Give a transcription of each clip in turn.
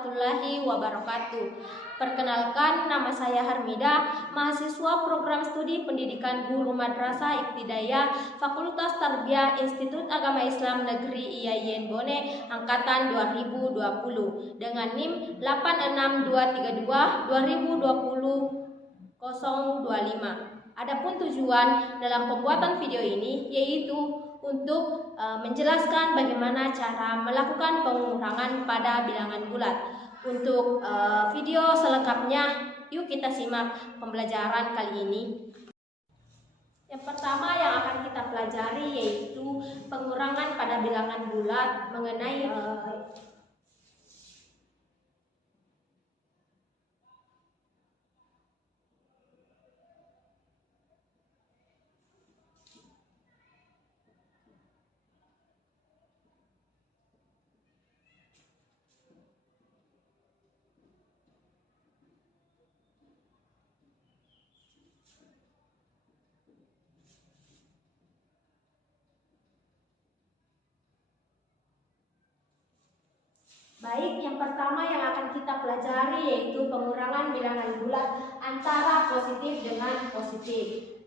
warahmatullahi wabarakatuh. Perkenalkan, nama saya Harmida, mahasiswa program studi pendidikan guru madrasah Ibtidaiyah Fakultas Tarbiyah Institut Agama Islam Negeri IAIN Bone angkatan 2020 dengan NIM 86232 2020 025. Adapun tujuan dalam pembuatan video ini yaitu untuk menjelaskan bagaimana cara melakukan pengurangan pada bilangan bulat. Untuk video selengkapnya, yuk kita simak pembelajaran kali ini. Yang pertama yang akan kita pelajari yaitu pengurangan pada bilangan bulat mengenai Baik, yang pertama yang akan kita pelajari yaitu pengurangan bilangan bulat antara positif dengan positif.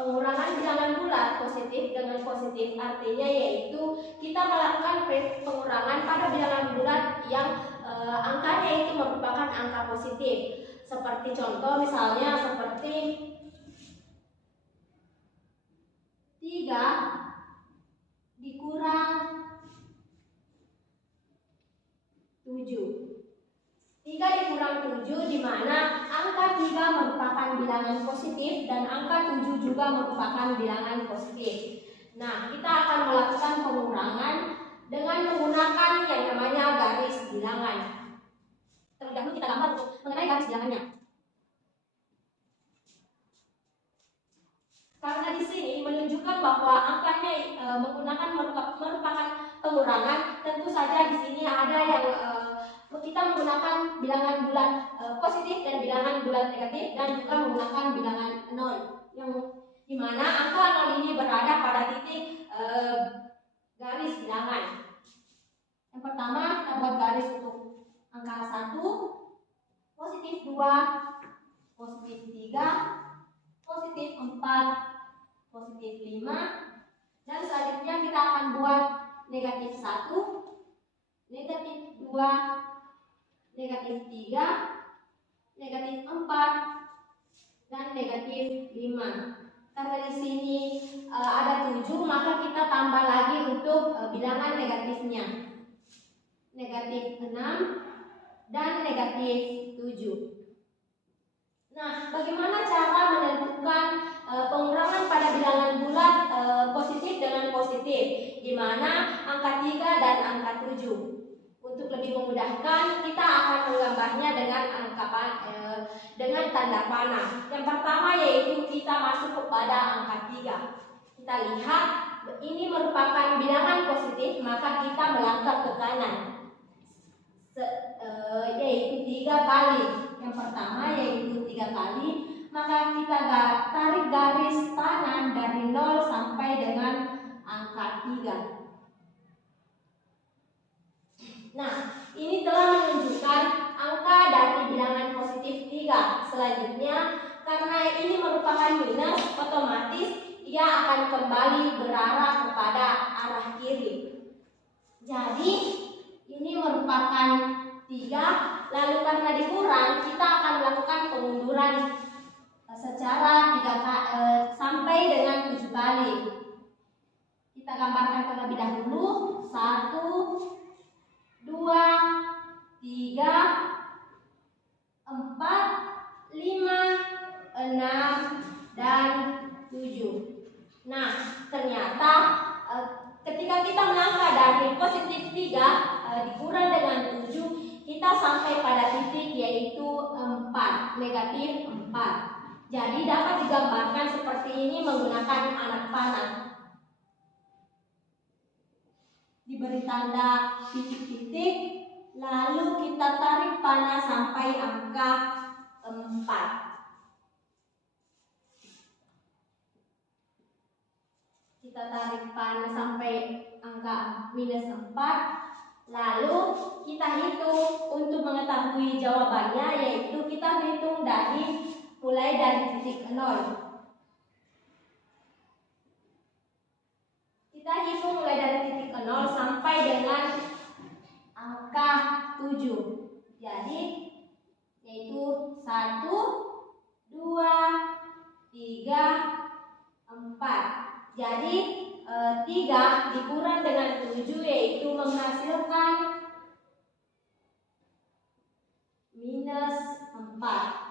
Pengurangan bilangan bulat positif dengan positif artinya yaitu kita melakukan pengurangan pada bilangan bulat yang angkanya itu merupakan angka positif. Seperti contoh misalnya seperti 3 dikurang 7. 3 dikurang 7 di mana angka 3 merupakan bilangan positif dan angka 7 juga merupakan bilangan positif. Nah, kita akan melakukan pengurangan dengan menggunakan yang namanya garis bilangan. Terlebih dahulu kita gambar untuk mengenai garis bilangannya. Karena di sini menunjukkan bahwa angkanya menggunakan merupakan pengurangan, tentu saja di sini ada yang kita menggunakan bilangan bulat positif dan bilangan bulat negatif dan juga menggunakan bilangan 0 yang dimana angka 0 ini berada pada titik garis bilangan. Yang pertama kita buat garis untuk angka 1, positif 2, positif 3, positif 4, positif 5, dan selanjutnya kita akan buat negatif 1, negatif 2, negatif 3, negatif 4, dan negatif 5. Karena di sini ada 7, maka kita tambah lagi untuk bilangan negatifnya. Negatif 6 dan negatif 7. Nah, bagaimana cara menentukan pengurangan pada bilangan bulat positif dengan positif, di mana angka 3 dan angka 7. Untuk lebih memudahkan, kita akan menggambarnya dengan tanda panah. Yang pertama yaitu kita masuk kepada angka 3. Kita lihat ini merupakan bilangan positif, maka kita melangkah ke kanan, yaitu 3 kali. Yang pertama yaitu 3 kali, maka kita tarik garis kanan dari 0 sampai dengan angka 3. Nah, ini telah menunjukkan angka dari bilangan positif 3. Selanjutnya, karena ini merupakan minus, otomatis ia akan kembali berarah kepada arah kiri. Jadi, ini merupakan 3, lalu karena dikurang, kita akan melakukan pengunduran secara 3 sampai dengan 7 kali. Kita gambarkan terlebih dahulu. 1, 2, 3, 4, 5, 6, dan 7. Nah, ternyata ketika kita melangkah dari positif 3 dikurang dengan 7, kita sampai pada titik yaitu 4, negatif 4. Jadi dapat digambarkan seperti ini menggunakan anak panah. Diberi tanda titik-titik, lalu kita tarik panah sampai angka 4. Kita tarik panah sampai angka minus 4. Lalu kita hitung untuk mengetahui jawabannya, yaitu kita hitung mulai dari titik 0. Kita hitung mulai dari titik 0 sampai dengan angka 7. Jadi yaitu 1, 2, 3, 4. Jadi 3 dikurang dengan 7 yaitu menghasilkan minus 4.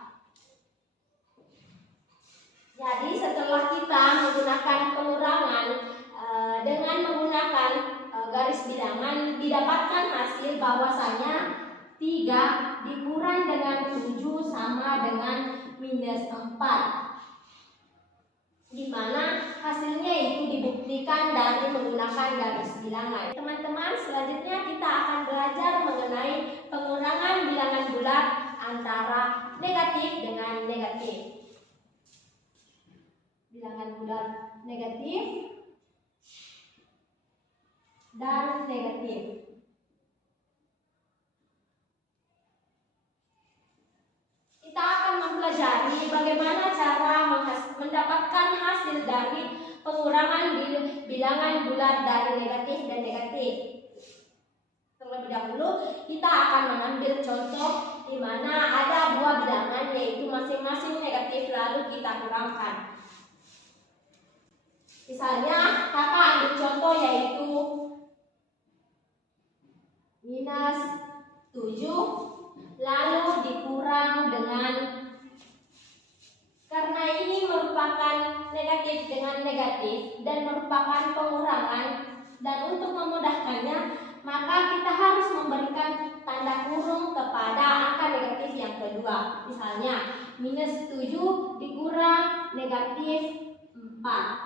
Jadi setelah kita menggunakan pengurangan dengan menggunakan garis bilangan, didapatkan hasil bahwasanya 3 dikurang dengan 7 sama dengan minus 4. Di mana hasilnya itu dibuktikan dari menggunakan garis bilangan. Teman-teman, selanjutnya kita akan belajar mengenai pengurangan bilangan bulat antara negatif dengan negatif. Bilangan bulat negatif dan negatif. Kita akan mempelajari bagaimana cara mendapatkan hasil dari pengurangan bilangan bulat dari negatif dan negatif. Terlebih dahulu kita akan mengambil contoh di mana ada dua bilangan yaitu masing-masing negatif lalu kita kurangkan. Misalnya kakak ambil contoh yaitu minus 7 lalu dikurang dengan, karena ini merupakan negatif dengan negatif dan merupakan pengurangan, dan untuk memudahkannya maka kita harus memberikan tanda kurung kepada angka negatif yang kedua. Misalnya minus 7 dikurang negatif 4.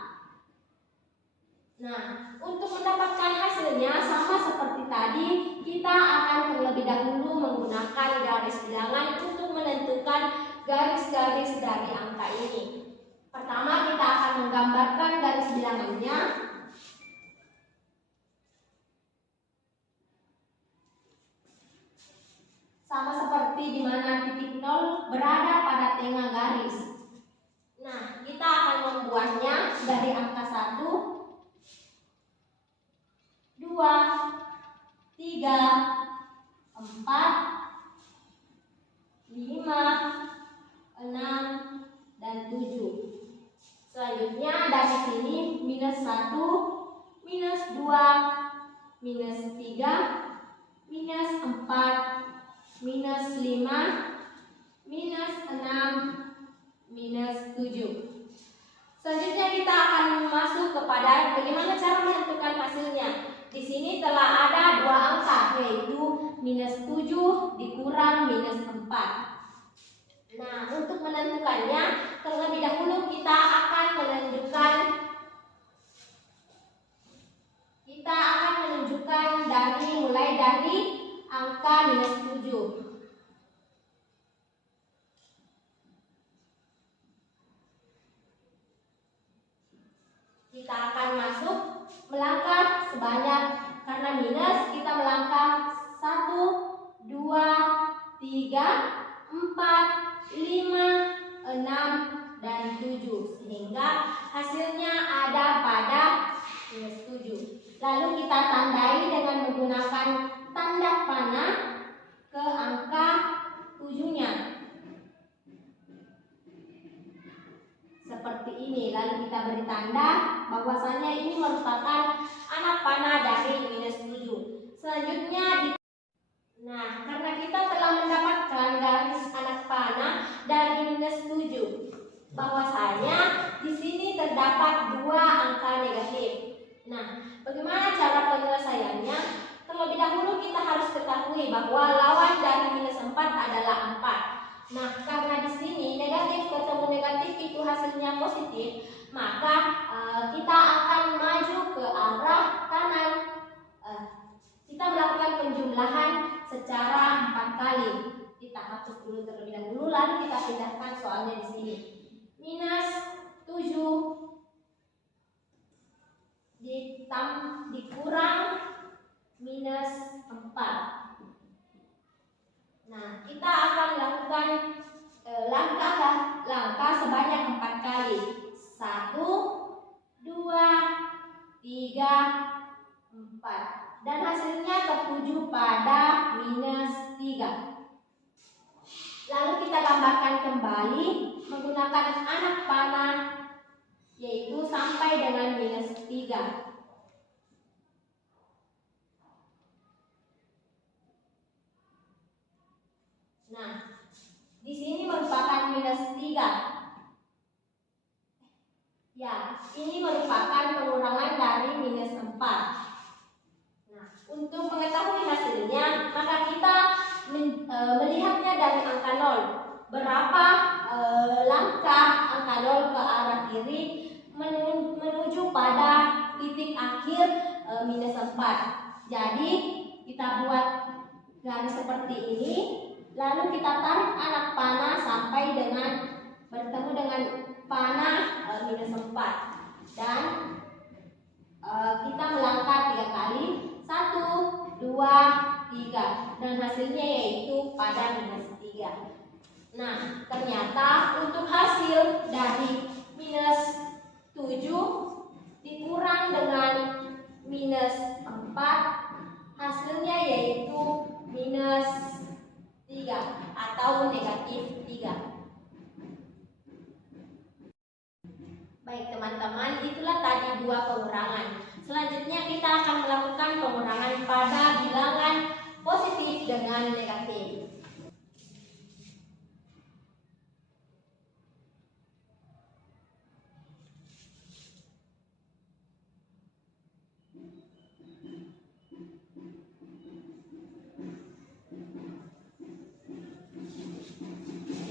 Nah, untuk mendapatkan hasilnya sama seperti tadi, kita akan terlebih dahulu menggunakan garis bilangan untuk menentukan garis-garis dari angka ini. Pertama, kita akan menggambarkan garis bilangannya. Sama seperti di mana titik 0 berada pada tengah garis. Nah, kita akan membuatnya dari angka 1, 2, 3, 4, 5, 6, dan 7. Selanjutnya dari sini minus 1, minus 2, minus 3, minus 4, minus 5, minus 6, minus 7. Selanjutnya kita akan masuk kepada bagaimana cara menentukan hasilnya. Di sini telah ada dua angka yaitu minus 7 dikurang minus 4. Nah, untuk menentukannya terlebih dahulu kita akan menunjukkan mulai dari angka minus 7. Kita akan masuk melangkah sebanyak, karena minus kita melangkah 1, 2, 3, 4, 5, 6, dan 7 sehingga hasilnya ada pada minus 7. Lalu kita tandai dengan menggunakan tanda panah ke angka 7-nya. Seperti ini, lalu kita beri tanda bahwasanya ini merupakan anak panah dari minus 7. Selanjutnya nah, karena kita telah mendapatkan garis anak panah dari minus 7, bahwasanya di sini terdapat dua angka negatif ketahui bahwa lawan dari minus 4 adalah 4. Nah, karena di sini negatif ketemu negatif itu hasilnya positif, maka kita akan maju ke arah kanan. Kita melakukan penjumlahan secara 4 kali. Kita hapus dulu terlebih dahulu, lalu kita pindahkan soalnya di sini. Minus 7 dikurang minus 4. Nah, kita akan lakukan langkah sebanyak 4 kali. 1, 2, 3, 4. Dan hasilnya tertuju pada minus 3. Lalu kita gambarkan kembali menggunakan anak panah, yaitu sampai dengan minus 3. Nah, di sini merupakan minus 3. Ya, ini merupakan pengurangan dari minus 4. Nah, untuk mengetahui hasilnya, maka kita melihatnya dari angka 0. Berapa langkah angka 0 ke arah kiri menuju pada titik akhir minus 4. Jadi, kita buat garis seperti ini. Lalu kita tarik anak panah sampai dengan bertemu dengan panah minus 4. Dan kita melangkah 3 kali. 1, 2, 3. Dan hasilnya yaitu pada minus 3. Nah, ternyata untuk hasil dari minus 7 dikurang dengan minus 4, hasilnya yaitu minus 3 atau negatif 3. Baik teman-teman, itulah tadi 2 pengurangan. Selanjutnya kita akan melakukan pengurangan pada bilangan positif dengan negatif.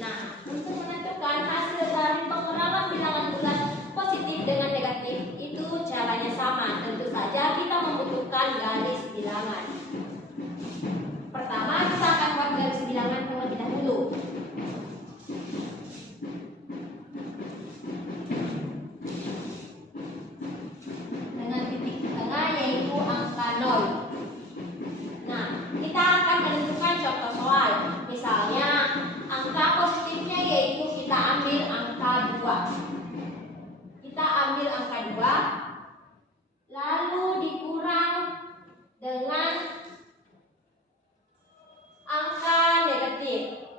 Nah, untuk menentukan hasil dari pengurangan bilangan bulat positif dengan negatif itu caranya sama. Tentu saja kita membutuhkan garis bilangan. Pertama, kita akan buat garis bilangan terlebih dahulu. Dengan titik tengah yaitu angka 0. Nah, kita akan menentukan contoh soal. Misalnya, angka positifnya yaitu kita ambil angka 2. Kita ambil angka 2, lalu dikurang dengan angka negatif.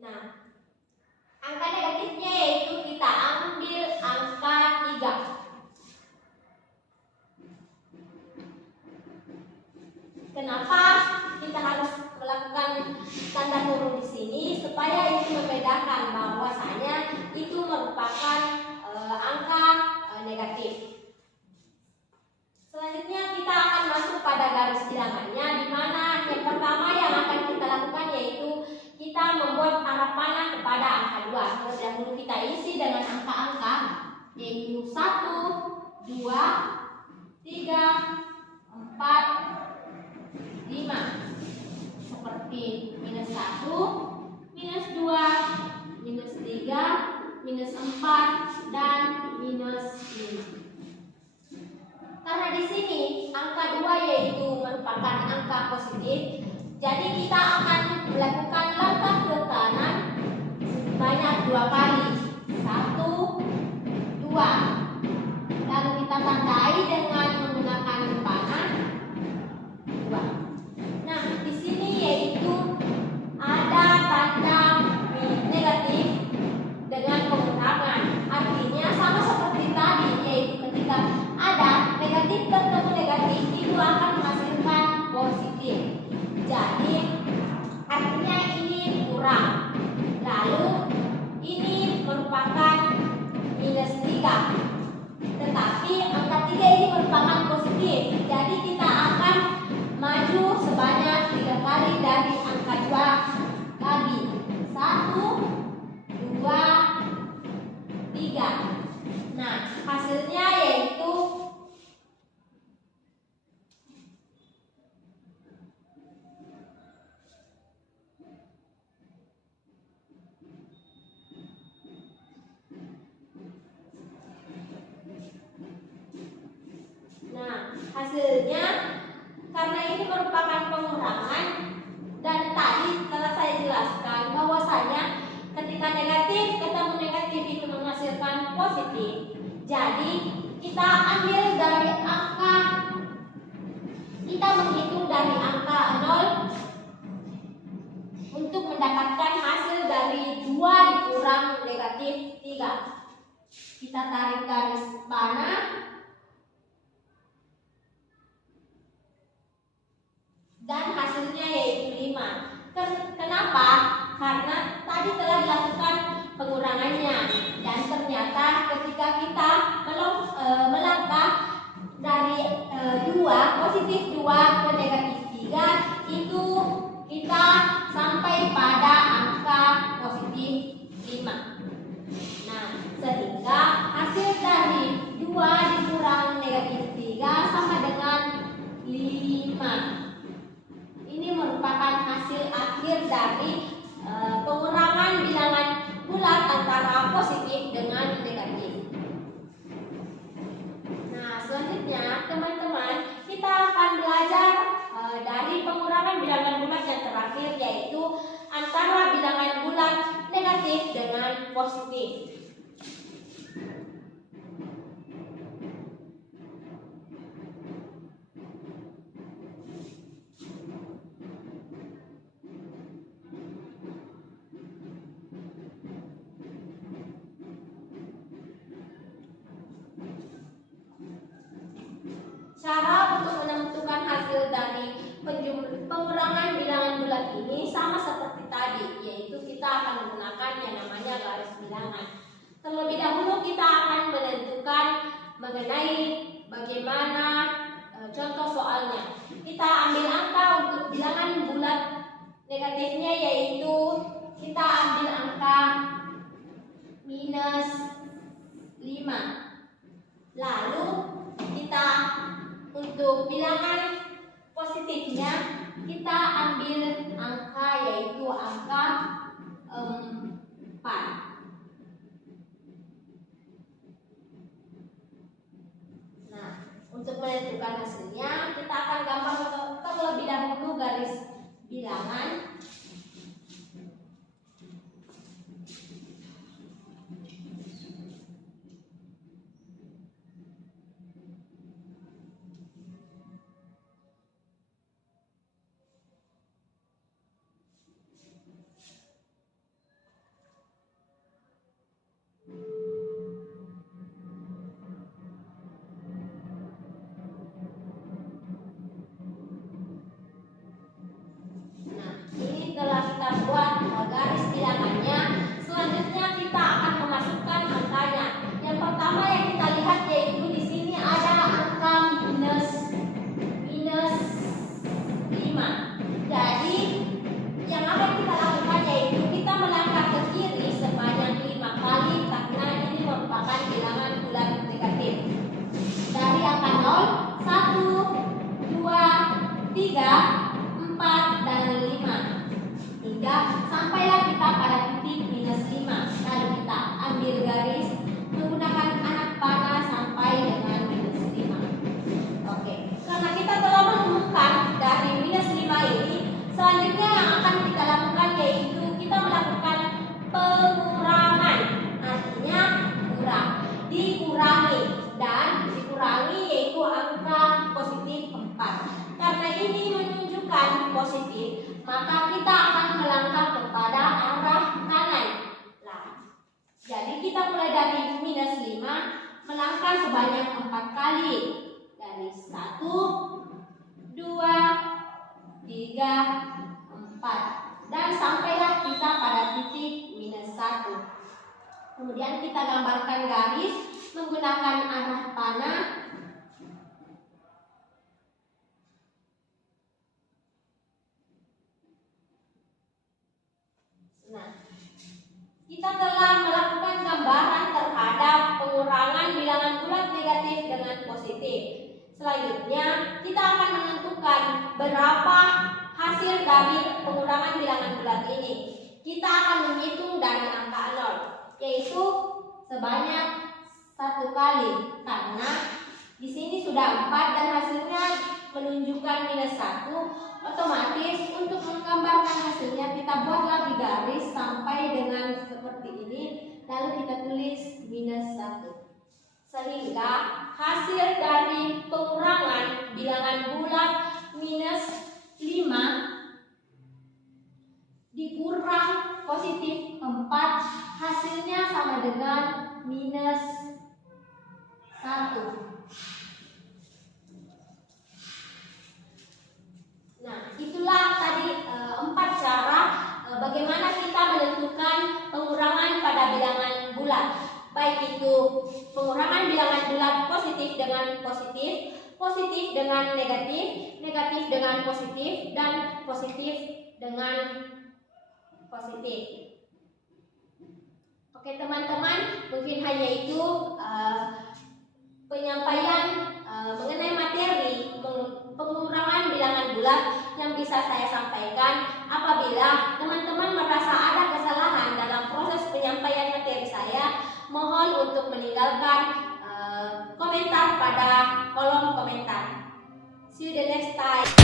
Nah, angka negatifnya yaitu kita ambil angka 3. Kenapa kita harus melakukan tanda kurung di sini? Supaya itu membedakan bahwasanya itu merupakan angka negatif. Selanjutnya kita akan masuk pada garis bilangannya, di mana yang pertama yang akan kita lakukan yaitu kita membuat arah panah kepada angka 2. Terlebih dahulu kita isi dengan angka-angka yaitu 1, 2, 3, 4, 5. Seperti minus 1, minus 2, minus 3, minus 4, dan minus 5. Karena di sini angka 2 yaitu merupakan angka positif, jadi kita akan melakukan langkah ke kanan sebanyak 2 kali. 1, 2. Lalu kita tandai dengan menggunakan panah 2. Nah, di sini yaitu ada tanda negatif dengan pengurangan. Artinya sama seperti tadi, yaitu ketika ada negatif ketemu negatif itu akan menghasilkan positif. Jadi artinya ini kurang. Lalu ini merupakan minus 3. Tetapi angka 3 ini merupakan hasilnya, karena ini merupakan pengurangan dan tadi telah saya jelaskan bahwasanya ketika negatif ketemu negatif itu menghasilkan positif. Jadi kita ambil dari angka, kita menghitung dari angka 0 untuk mendapatkan hasil dari 2 dikurang negatif 3. Kita tarik garis panah dan hasilnya yaitu 5. Kenapa? Karena tadi telah dilakukan pengurangannya dan ternyata ketika kita melangkah dari 2 positif 2 ke negatif 3 itu kita sampai pada angka positif 5. Nah, sehingga hasil dari 2 dikurang negatif 3 sama dengan 5. Ini merupakan hasil akhir dari pengurangan bilangan bulat antara positif dengan negatif. Nah, selanjutnya teman-teman, kita akan belajar dari pengurangan bilangan bulat yang terakhir, yaitu antara bilangan bulat negatif dengan positif. Cara untuk menentukan hasil dari pengurangan bilangan bulat ini sama seperti tadi, yaitu kita akan menggunakan yang namanya garis bilangan. Terlebih dahulu kita akan menentukan mengenai bagaimana contoh soalnya. Kita ambil angka untuk bilangan bulat negatifnya, yaitu kita ambil angka minus 5. Lalu kita untuk bilangan positifnya kita ambil angka yaitu angka 4. Nah, untuk menentukan hasilnya kita akan gambar terlebih dahulu garis bilangan. Telah kita buat garis bilangannya. Selanjutnya kita akan memasukkan angkanya. Yang pertama yang kita lihat yaitu di sini ada angka minus 5. Jadi yang akan kita lakukan yaitu kita melangkah ke kiri sebanyak 5 kali karena ini merupakan bilangan bulat negatif. Dari angka 0, 1, 2, 3, 4 dan 5. Hingga sampailah kita pada titik minus 5. Lalu kita ambil garis menggunakan anak panah sampai dengan minus 5. Oke, karena kita telah menemukan dari minus 5 ini, selanjutnya yang akan kita lakukan yaitu kita melakukan pengurangan. Artinya kurang, dikurangi, dan dikurangi yaitu angka positif 4. Karena ini menunjukkan positif, maka kita akan melangkah kepada arah kanan. Nah, jadi kita mulai dari minus 5, melangkah sebanyak 4 kali. Dari 1, 2, 3, 4. Dan sampailah kita pada titik minus 1. Kemudian kita gambarkan garis menggunakan arah panah. Nah, kita telah melakukan gambaran terhadap pengurangan bilangan bulat negatif dengan positif. Selanjutnya, kita akan menentukan berapa hasil dari pengurangan bilangan bulat ini. Kita akan menghitung dari angka 0, yaitu sebanyak 1 kali, karena Di sini sudah 4 dan hasilnya menunjukkan -1. Otomatis untuk menggambarkan hasilnya kita buat lagi garis sampai dengan seperti ini, lalu kita tulis -1. Sehingga hasil dari pengurangan bilangan bulat -5 dikurang positif 4, hasilnya sama dengan -1. Nah, itulah tadi 4 cara bagaimana kita menentukan pengurangan pada bilangan bulat. Baik itu pengurangan bilangan bulat positif dengan positif, positif dengan negatif, negatif dengan positif, dan positif dengan positif. Oke teman-teman, mungkin hanya itu penyampaian mengenai materi pengurangan bilangan bulat yang bisa saya sampaikan. Apabila teman-teman merasa ada kesalahan dalam proses penyampaian materi saya, mohon untuk meninggalkan komentar pada kolom komentar. See you the next time.